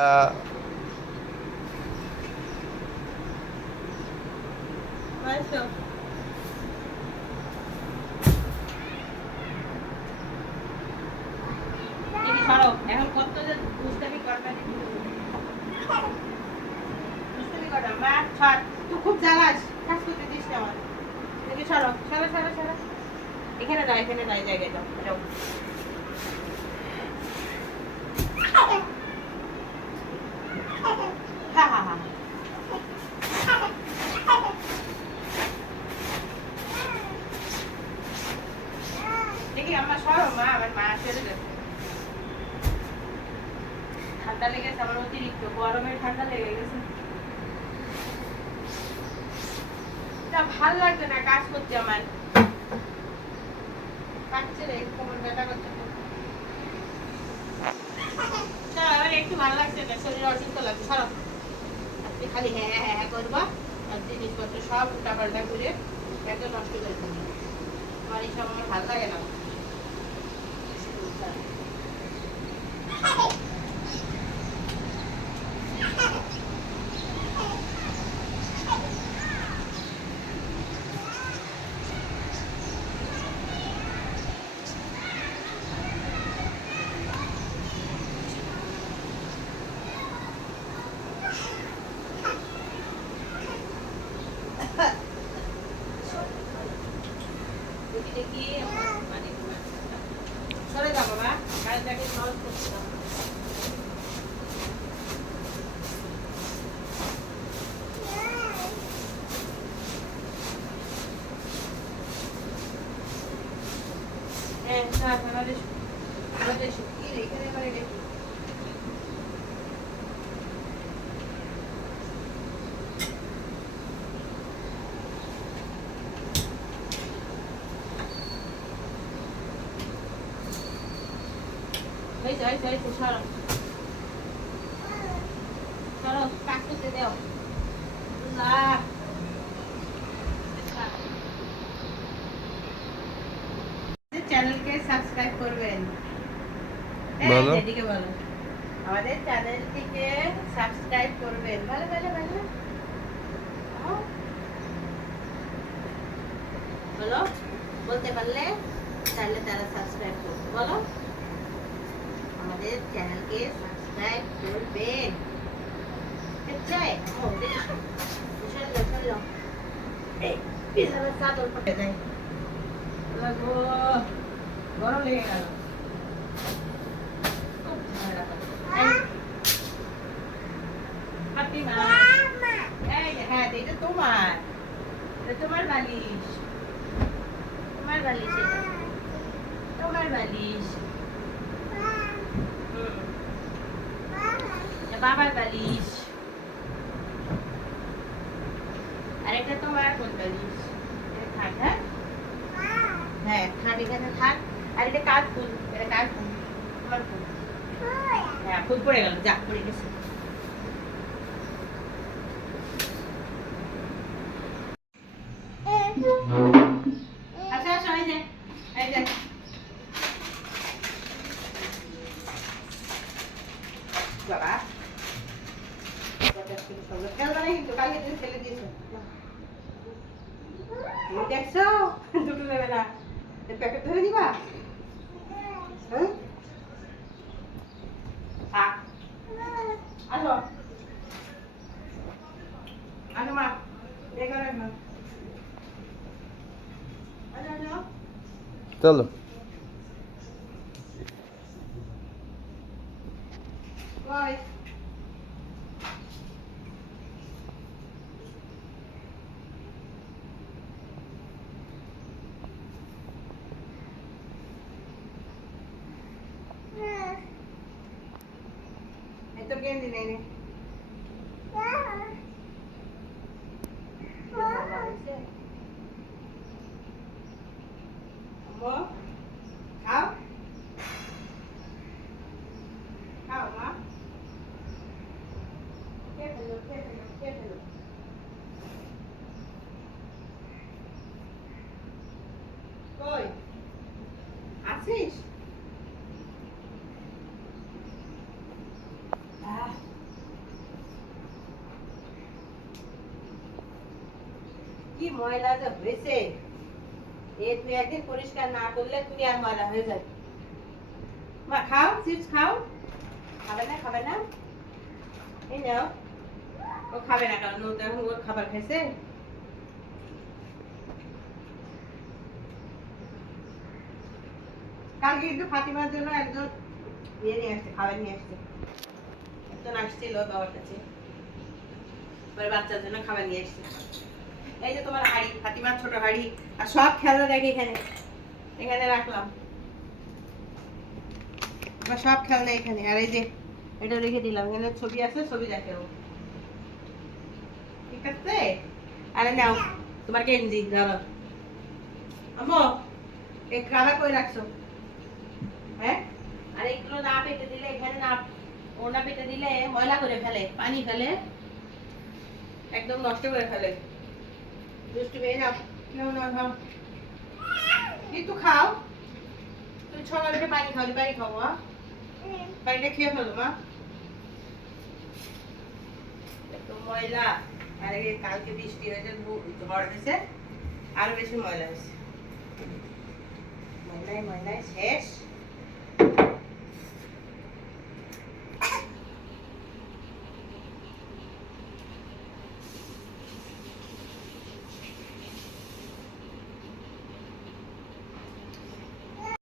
আহ, আচ্ছা দেখি সরো এখন কত যে দুষ্টামি করবে দুষ্টামি করবে মা ছাড় তুই খুব জ্বালাস কাজ করতে দিস না আমার দেখি সরো সরো সরো সরো এখানে যাই জায়গায় যাও যাও হ্যাঁ হ্যাঁ হ্যাঁ দেখি আমার সরো মা আমার মা ছেড়ে দেবে ঠান্ডা লেগেছে আমার অতিরিক্ত গরমে ঠান্ডা লেগে গেছে তা ভাল লাগছে না কাজ করতে আমার কাটছে রে কোমর ব্যথা করছে চলো এবার একটু ভালো লাগছে না শরীর অসুস্থ লাগছে সরো আপনি খালি হ্যাঁ হ্যাঁ হ্যাঁ করবা আর জিনিসপত্র সব উল্টাপাল্টা করে এত নষ্ট করে দিবি আমার এইসব আমার ভালো লাগে না দেখি দেখি মানে সরে যাবো মা গাড়িটাকে সহজ করতে দাও হ্যাঁ আমাদের কি রেখে দেবে রেখে হয়েছে সরো সরো কাজ করতে দাও না চ্যানেলকে সাবস্ক্রাইব করবেন বলো। এদিকে বলো আমাদের চ্যানেলটিকে সাবস্ক্রাইব করবেন ভালো ভালো ভালো বলো বলতে পারলে তাহলে তারা সাবস্ক্রাইব করবে বলো আমাদের চ্যানেলকে সাবস্ক্রাইব করবেন চাই ও দেখো চলো চলো এই পিছনে চাদর পড়ে যায় লাগো গরম লেগে গেল খুব ঠান্ডা ফাতিমা এই হ্যাঁ এটা তোমার বালিশ তোমার বালিশ এটা তোমার বালিশ বাবার বালিশ আর এটা তোমার কোন বালিশ থাক হ্যাঁ হ্যাঁ থাক এখানে থাক আর এটা কার ফুল এটা কার ফুল তোমার ফুল হ্যাঁ ফুল পড়ে গেল যা পড়ে গেছে আচ্ছা আচ্ছা এই যে বাবা খেলবা না কিন্তু কালকে তুমি ফেলে দিয়েছো দেখছো দুটো নেবে না প্যাকেট ধরে দিবা হ্যাঁ আসো আসো মা এখানে আসো আসো চলো। কই এত গেঞ্জি নেই নে আম্মু খাও খাও মা খেয়ে ফেলো খেয়ে ফেলো খেয়ে ফেলো কই আছিস কি ময়লা যে হয়েছে, এ তুই একদিন পরিষ্কার না করলে তুমি আর ময়লা হয়ে যাবে। মা খাও, চিপস খাও। খাবে না, খাবে না? এই নাও। ও খাবে না কারণ ও তো এখন ওর খাবার খাইছে। কালকে কিন্তু ফাতিমার জন্য একজন ইয়ে নিয়ে আসছে, খাবার নিয়ে আসছে। একজন আসছিল বাবার কাছে, ওর বাচ্চার জন্য খাবার নিয়ে আসছে। এই যে তোমার হাড়ি, ফাতিমার ছোট হাড়ি, আর সব খেলনা দেখে এখানে এখানে রাখলাম। আমার সব খেলনা এখানে, আর এই যে এটা রেখে দিলাম, এখানে ছবি আছে, ছবি দেখে ও। ঠিক আছে? আরে নাও তোমার গেঞ্জি, ধরো। আম্মু এই কালা কই রাখছো? হ্যাঁ, আর এইগুলো না পেটে দিলে, এখানে না ওনা পেটে দিলে ময়লা করে ফেলে, পানি ফেলে, একদম নষ্ট করে ফেলে। দুষ্টু মেয়ে, নাও নাও নাও নাও, একটু খাও। তুমি সকালে উঠে পানি খাও, পানি খাও মা, পানিটা খেয়ে ফেলো মা। এত ময়লা, আর এই কালকে বৃষ্টি হয়েছে, ঝড় হয়েছে, আরো বেশি ময়লা হয়েছে। ময়লায় ময়লায় শেষ।